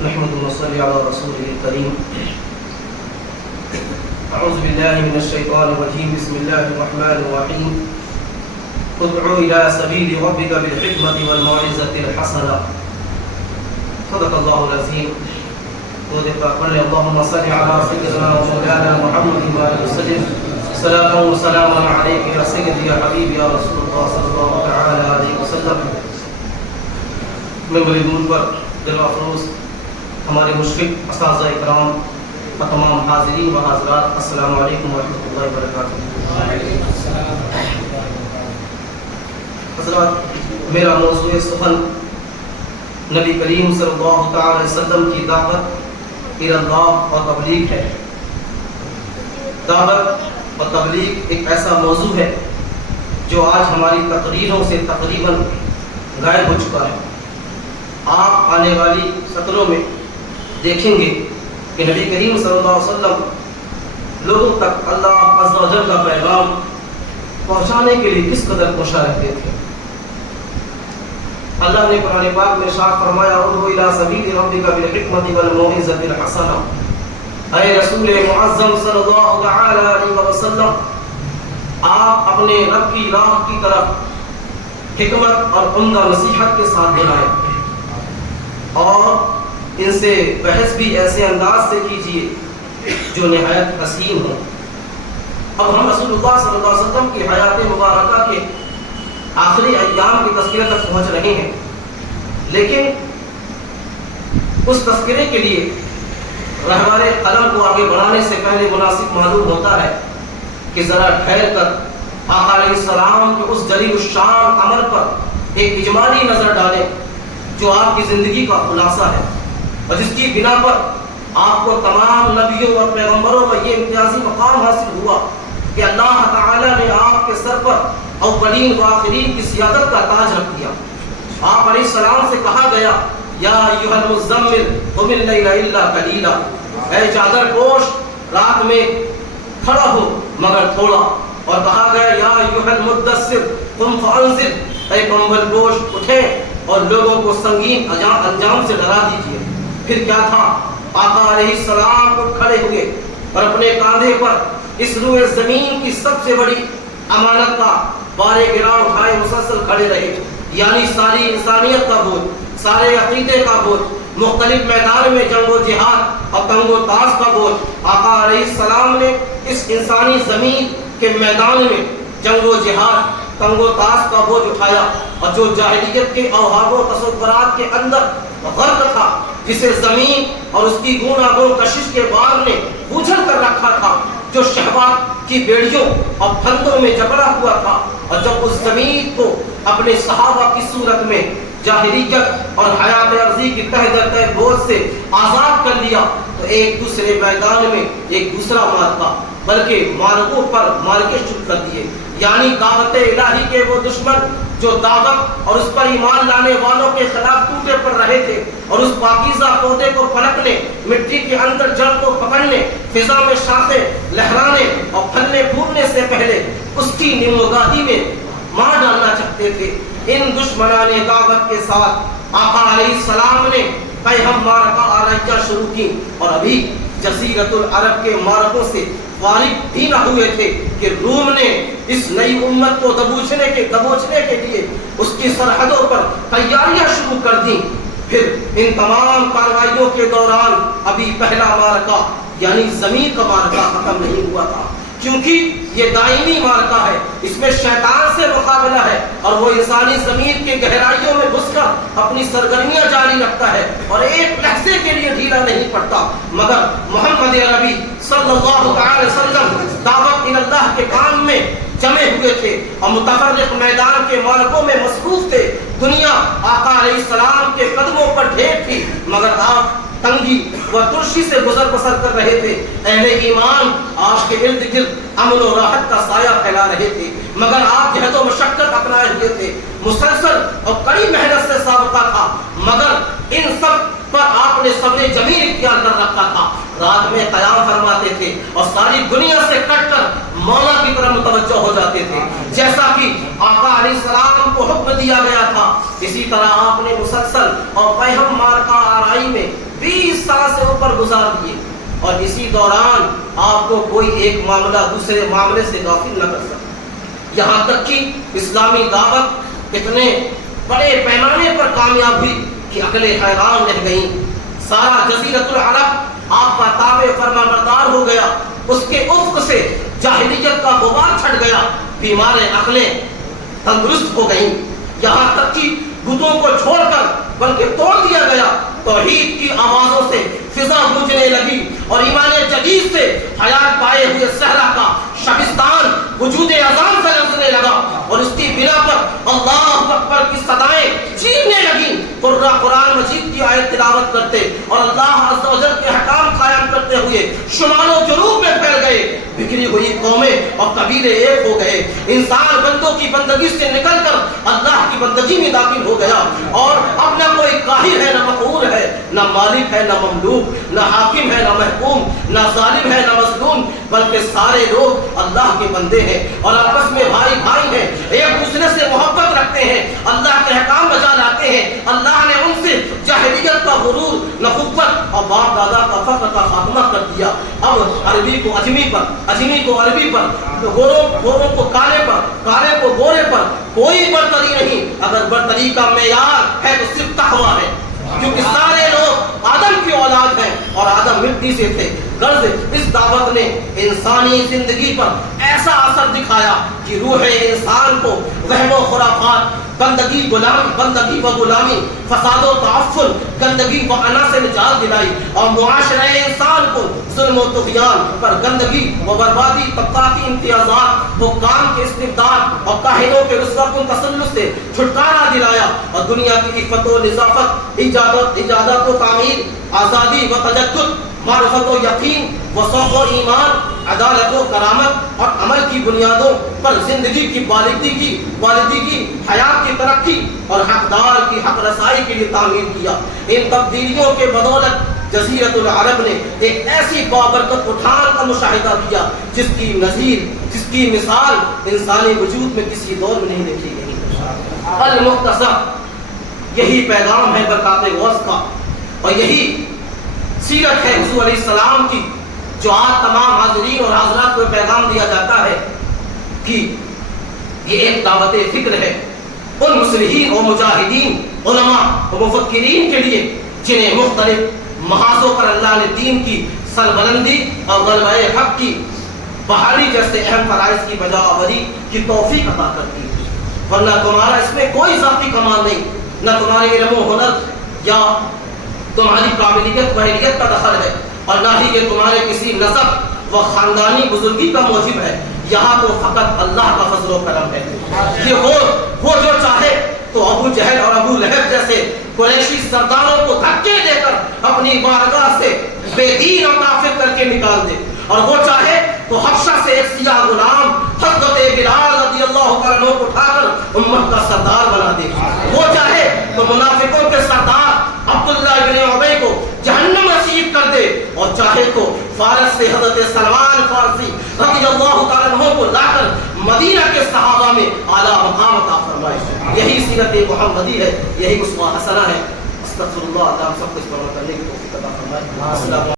نحمده ونصلي على رسوله الكريم. أعوذ بالله من الشيطان الرجيم. بسم الله الرحمن الرحيم. ادع إلى سبيل ربك بالحكمة والموعظة الحسنة. صدق الله العظيم. اللهم صل على سيدنا ومولانا محمد وآله وسلم. صلاة وسلاما عليك يا سيدي يا حبيبي يا رسول الله صلى الله تعالى عليه وسلم. ممبر منبر دل افروز ہمارے مشفق اساتذہ کرام اور تمام حاضرین و حاضرات، السلام علیکم ورحمۃ اللہ وبرکاتہ. حضرات، میرا موضوع سخن نبی کریم صلی اللہ تعالی علیہ وسلم کی دعوت الی اللہ اور تبلیغ ہے. دعوت اور تبلیغ ایک ایسا موضوع ہے جو آج ہماری تقریروں سے تقریباً غائب ہو چکا ہے. آپ آنے والی سطروں میں دیکھیں گے کہ نبی کریم صلی اللہ علیہ وسلم لوگوں تک اللہ عز و جل کا پیغام پہنچانے کے لیے کس قدر کوشاں رہتے تھے. اللہ نے قرآن پاک میں ارشاد فرمایا ادعو الی سبیل ربک بالحکمۃ والموعظۃ الحسنہ. اے رسول معظم صلی اللہ تعالی علیہ وسلم، آپ اپنے رب کی راہ کی طرف حکمت اور عمدہ نصیحت کے ساتھ دلائیں اور ان سے بحث بھی ایسے انداز سے کیجیے جو نہایت حسین ہو. اب ہم رسول اللہ صلی اللہ علیہ وسلم کی حیات مبارکہ کے آخری ایام کے تذکرے تک پہنچ رہے ہیں، لیکن اس تذکرے کے لیے رہبر قلم کو آگے بڑھانے سے پہلے مناسب معلوم ہوتا ہے کہ ذرا ٹھہر کر آقا علیہ السلام کے اس جلیل الشان عمل پر ایک اجمالی نظر ڈالیں جو آپ کی زندگی کا خلاصہ ہے اور جس کی بنا پر آپ کو تمام نبیوں اور پیغمبروں کا یہ امتیازی مقام حاصل ہوا کہ اللہ تعالی نے آپ کے سر پر اولین و آخرین کی سیادت کا تاج رکھ دیا. آپ علیہ السلام سے کہا گیا یا ایھا المزمل قم اللیل الا قلیلا، اے چادر پوش رات میں کھڑا ہو مگر تھوڑا. اور کہا گیا یا ایھا المدثر قم فانذر، اے کمبل پوش اٹھیں اور لوگوں کو سنگین انجام سے ڈرا دیجیے. پھر کیا تھا، آقا علیہ السلام اٹھ کھڑے ہوئے اور اپنے کاندھے پر اس روئے زمین کی سب سے بڑی امانت کا بارے گرا اٹھائے مسلسل کھڑے رہے. یعنی ساری انسانیت کا بوجھ، سارے عقیدے کا بوجھ، مختلف میدان میں جنگ و جہاد اور تنگ و تاز کا بوجھ آقا علیہ السلام نے اس انسانی زمین کے میدان میں جنگ و جہاد تنگ و تاز کا بوجھ اٹھایا. اور جو جاہلیت کے اوہام و تصورات کے اندر غرق تھا، جسے زمین اور اس کی گوناگون کشش کے بار نے بوجھل کر رکھا تھا، جو شہوات کی بیڑیوں اور پھندوں میں جکڑا ہوا تھا، اور جب اس زمین کو اپنے صحابہ کی صورت میں جاہلیت اور حیات عرضی کی تہ در تہ بوجھ سے آزاد کر لیا تو ایک دوسرے میدان میں ایک دوسرا مارکا بلکہ مارکوں پر مارکے شروع کر دیے. یعنی دعوت الہی کے وہ دشمن جو دعوت اور اس پر ایمان لانے والوں کے خلاف ٹوٹے پڑ رہے تھے اور اس پاکیزہ پودے کو پلٹنے، مٹی کے اندر جڑ کو پکڑنے، فضا میں شاخیں لہرانے اور پھلنے پھولنے سے پہلے اس کی نموگاہی میں مار ڈالنا چاہتے تھے. ان دشمنان دعوت کے ساتھ آقا علیہ السلام نے پیہم مارکہ آرائیہ شروع کی اور ابھی جزیرت العرب کے مارکوں سے فارغ بھی نہ ہوئے تھے کہ روم نے اس نئی امت کو دبوچنے کے لیے اس کی سرحدوں پر تیاریاں شروع کر دیں. پھر ان تمام کارروائیوں کے دوران ابھی پہلا مارکہ یعنی زمین کا مارکہ ختم نہیں ہوا تھا، کیونکہ یہ دائمی مارکہ ہے، اس میں شیطان سے مقابلہ ہے اور وہ انسانی زمین کے گہرائیوں میں گھس کر اپنی سرگرمیاں جاری رکھتا ہے اور ایک لحظے کے لیے ڈھیلا نہیں پڑتا. مگر محمد عربی صلی اللہ علیہ وسلم دعوت اللہ کے کام میں جمے ہوئے تھے اور متفرق میدان کے مارکوں میں مصروف تھے. دنیا آقا علیہ السلام کے قدموں پر ڈھیر تھی مگر آپ تنگی و ترشی سے گزر بسر کر رہے تھے. اہل ایمان آپ کے ارد گرد امن و راحت کا سایہ پھیلا رہے تھے مگر آپ جہد و مشقت اپنائے ہوئے تھے. مسلسل اور کڑی محنت سے سابقہ تھا مگر ان سب پر آپ نے صبر جمیل اختیار کر رکھا تھا. رات میں قیام فرماتے تھے اور ساری دنیا سے کٹ کر مولا کی طرف متوجہ ہو جاتے تھے. جیسا کہ آقا علیہ السلام کو حکم دیا گیا تھا اسی طرح آپ نے مسلسل اور پیہم مارکہ آرائی میں 20 سال سے اوپر گزار دیے، اور اسی دوران آپ کو کوئی ایک معاملہ دوسرے معاملے سے غافل نہ کر سکتا۔ یہاں تک کہ اسلامی دعوت اتنے بڑے پیمانے پر کامیاب ہوئی کہ عقلیں حیران رہ گئیں۔ سارا جزیرۃ العرب آپ کا تابع فرما بردار ہو گیا، اس کے افق سے جاہلیت کا غبار چھٹ گیا، بیمار عقلیں تندرست ہو گئیں، یہاں تک کہ بتوں کو چھوڑ کر بلکہ توڑ دیا گیا، توحید کی آوازوں سے فضا گونجنے لگی، اور ایمان جدید سے حیات پائے ہوئے صحرا کا شبستان وجود اعظم سے لرزنے لگا، اور اس کی بنا پر اللہ اکبر کی صدائیں چیخنے لگیں۔ قرآن مجید کی آیت تلاوت کرتے اور اللہ عز و جل کے احکام قائم کرتے ہوئے شمال و جنوب میں پھیل گئے، بکھری ہوئی قومیں اور قبیلے ایک ہو گئے، انسان بندوں کی بندگی سے نکل کر اللہ کی بندگی میں داخل ہو گیا، اور اب نہ کوئی قاہر ہے، نہ مقہور ہے، نہ مالک ہے، نہ مملوک، نہ حاکم ہے، نہ محکوم، نہ ظالم ہے، نہ مظلوم، بلکہ سارے لوگ اللہ کے بندے ہیں، اور آپس میں بھائی بھائی ہیں، ایک دوسرے سے محبت رکھتے ہیں، اللہ کے احکام بجا لاتے ہیں۔ اللہ نے ان سے جاہلیت کا غرور، نخوت اور باپ دادا کا فخر کا خاتمہ کر دیا۔ اب عربی کو اجمی پر، اجمی کو عربی پر، گوروں کو کالے پر، کالے کو گورے پر کوئی برتری نہیں۔ اگر برتری کا معیار ہے تو صرف تقویٰ ہے، کیونکہ سارے لوگ آدم کی اولاد ہیں اور آدم مٹی سے تھے۔ غرض اس دعوت نے انسانی زندگی پر ایسا اثر دکھایا کہ روح انسان کو وہم و خرافات، بندگی و غلامی، فساد و تعفن، گندگی و انا سے نجات دلائی، اور معاشرہ انسان کو ظلم و طغیان پر گندگی و بربادی، طبقاتی امتیازات، حکام کے استبداد اور کاہنوں کے رسوا کن تسلط سے چھٹکارا دلایا، اور دنیا کی عفت و نظافت، ایجادات و تعمیر، آزادی و تجدد، معرفت و یقین، وثوق و ایمان، عدالت و کرامت اور عمل کی بنیادوں پر زندگی کی والدگی، حیات کی ترقی اور حقدار کی حق رسائی کے لیے تعمیر کیا۔ ان تبدیلیوں کے بدولت جزیرۃ العرب نے ایک ایسی بابرکت اٹھان کا مشاہدہ کیا جس کی مثال انسانی وجود میں کسی دور میں نہیں دیکھی گئی۔ المختصر یہی پیغام ہے برکات غوث کا، اور یہی سیرت ہے حضور علیہ السلام کی، جو آج تمام حاضرین اور حاضرات کو پیغام دیا جاتا ہے کہ یہ ایک دعوت فکر ہے ان مصلحین اور مجاہدین، علماء اور مفکرین کے لیے جنہیں مختلف محاذوں پر اللہ نے دین کی سربلندی اور غلبہ حق کی بحالی جیسے اہم فرائض کی بجا آوری کی توفیق عطا کرتی ہے۔ ورنہ تمہارا اس میں کوئی ذاتی کمال نہیں، نہ تمہارے علم و ہنر یا تمہاری قابلیت و اہلیت کا دخل ہے، اور نہ ہی یہ تمہارے کسی نسب و خاندانی بزرگی کا موجب ہے، یہاں تو فقط اللہ کا فضل و کرم ہے۔ یہ وہ جو چاہے تو ابو جہل اور ابو لہب جیسے قریشی سرداروں کو دھکے دے کر اپنی بارگاہ سے بے دین اور کافر کر کے نکال دے، اور وہ چاہے تو حبشہ سے ایک سیاہ غلام حضرت بلال رضی اللہ عنہ کو اٹھا کر امت کا سردار بنا دے، وہ چاہے تو منافقوں کے سردار عبداللہ ابن ابی کو جہنم نصیب کر دے، اور چاہے تو فارس سے حضرت سلمان فارسی رضی اللہ عنہ کو لا کر مدینہ کے صحابہ میں اعلیٰ مقام عطا فرمائے۔ یہی سیرت محمدی ہے، یہی اسوہ حسنہ ہے۔ استغفر اللہ، اللہ ہم سب کو اس پر عمل کرنے کی توفیق عطا فرمائے۔